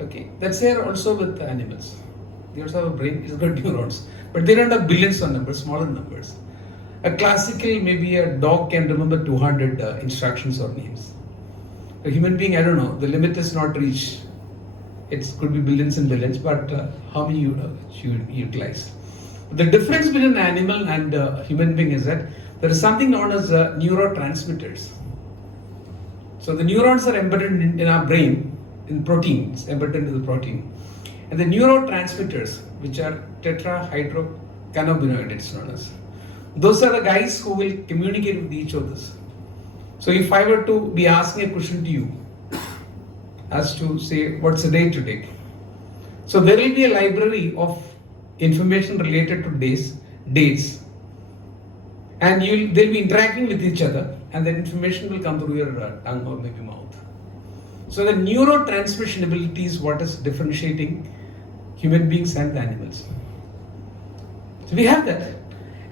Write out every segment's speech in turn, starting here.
Okay, that's here also with animals. They also have a brain, it's got neurons, but they don't have billions of numbers, smaller numbers. A classical, maybe a dog can remember 200 instructions or names. A human being, I don't know, the limit is not reached. It could be billions and billions, but how many you utilize? The difference between an animal and a human being is that there is something known as neurotransmitters. So the neurons are embedded in our brain, in proteins, embedded into the protein. And the neurotransmitters, which are tetrahydrocannabinoid, it's known as. Those are the guys who will communicate with each other. So if I were to be asking a question to you, as to say, what's the day today? So there will be a library of information related to dates, and they'll be interacting with each other, and that information will come through your tongue or maybe mouth. So the neurotransmission ability is what is differentiating human beings and animals. So we have that.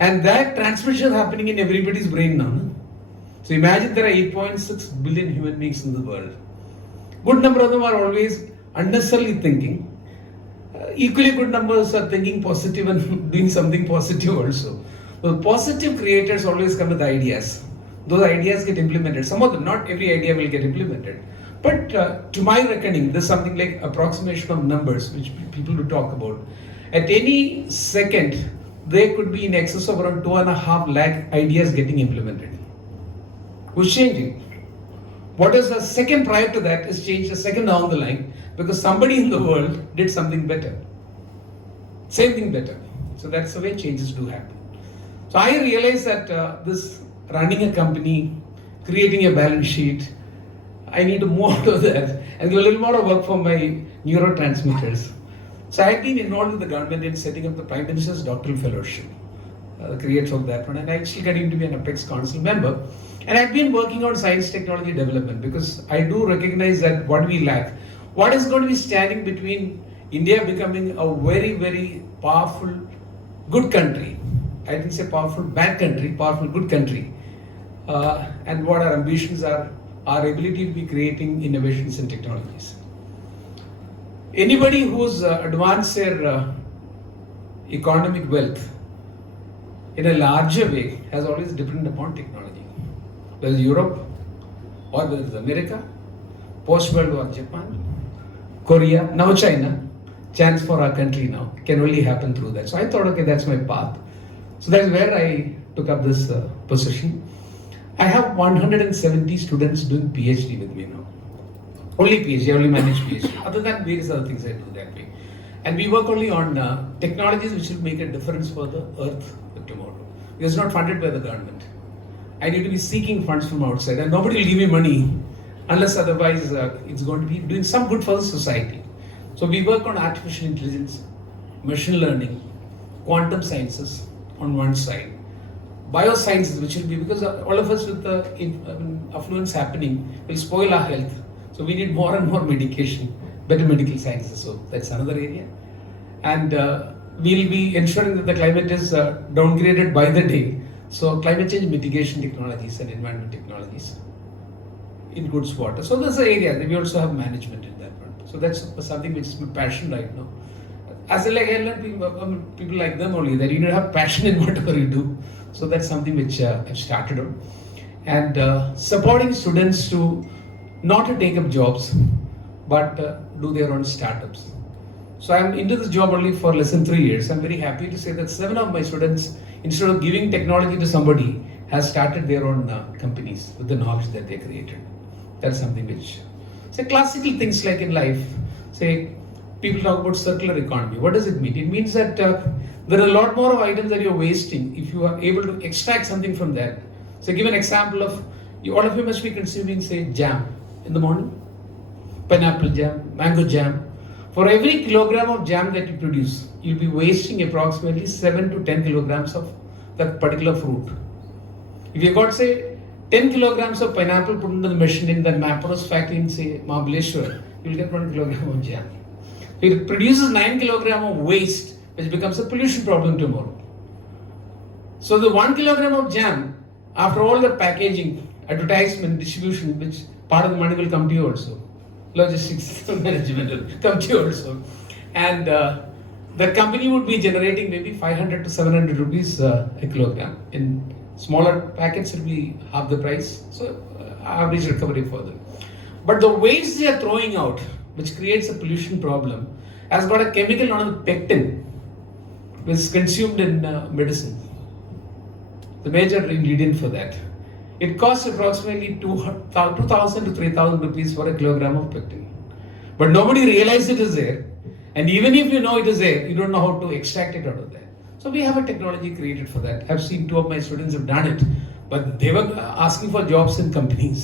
And that transmission is happening in everybody's brain now. No? So imagine there are 8.6 billion human beings in the world. Good number of them are always unnecessarily thinking. Equally good numbers are thinking positive and doing something positive also. The positive creators always come with ideas. Those ideas get implemented. Some of them, not every idea will get implemented. But to my reckoning, there's something like approximation of numbers which people do talk about. At any second, there could be in excess of around 2.5 lakh ideas getting implemented. Who's changing? What is the second prior to that is changed a second down the line because somebody in the world did something better. Same thing better. So that's the way changes do happen. So I realize that this running a company, creating a balance sheet, I need to move out of that and do a little more work for my neurotransmitters. So I have been involved with the government in setting up the Prime Minister's Doctoral Fellowship, the creator of that one, and I actually getting to be an Apex Council member. And I've been working on science technology development because I do recognize that what we lack, what is going to be standing between India becoming a very, very powerful, good country. I didn't say powerful, bad country, powerful, good country. And what our ambitions are, our ability to be creating innovations and technologies. Anybody who's advanced their economic wealth in a larger way has always depended upon technology. Whether it's Europe or whether it's America, post-World War Japan, Korea, now China, chance for our country now can only happen through that. So I thought, okay, that's my path. So that's where I took up this position. I have 170 students doing PhD with me now. Only PhD, I only manage PhD. Other than various other things I do that way. And we work only on technologies which will make a difference for the earth of tomorrow. It's not funded by the government. I need to be seeking funds from outside and nobody will give me money unless otherwise it's going to be doing some good for the society. So we work on artificial intelligence, machine learning, quantum sciences on one side, biosciences which will be, because all of us with the affluence happening will spoil our health. So we need more and more medication, better medical sciences. So that's another area. And we'll be ensuring that the climate is downgraded by the day. So climate change mitigation technologies and environment technologies includes water. So there's an area that we also have management in that one. So that's something which is my passion right now. As I learn people like them only, that you need to have passion in whatever you do. So that's something which I've started on. And supporting students to not to take up jobs, but do their own startups. So I'm into this job only for less than 3 years. I'm very happy to say that 7 of my students, instead of giving technology to somebody, has started their own companies with the knowledge that they created. That's something which, say classical things like in life, say people talk about circular economy. What does it mean? It means that there are a lot more of items that you're wasting if you are able to extract something from that. So give an example of, all of you must be consuming, say, jam in the morning, pineapple jam, mango jam. For every kilogram of jam that you produce, you'll be wasting approximately 7 to 10 kilograms of that particular fruit. If you got, say, 10 kilograms of pineapple put into the machine in the Maparos factory in, say, Mahabaleshwar, you'll get 1 kilogram of jam. It produces 9 kilogram of waste, which becomes a pollution problem tomorrow. So the 1 kilogram of jam, after all the packaging, advertisement, distribution, which part of the money will come to you also. logistics management will come to you also. And the company would be generating maybe 500 to 700 rupees a kilogram. In smaller packets, it will be half the price. So average recovery further. But the waste they are throwing out, which creates a pollution problem, has got a chemical known as pectin, which is consumed in medicine. The major ingredient for that. It costs approximately 2,000 to 3,000 rupees for a kilogram of pectin. But nobody realizes it is there. And even if you know it is there, you don't know how to extract it out of there. So we have a technology created for that. I've seen 2 of my students have done it, but they were asking for jobs in companies.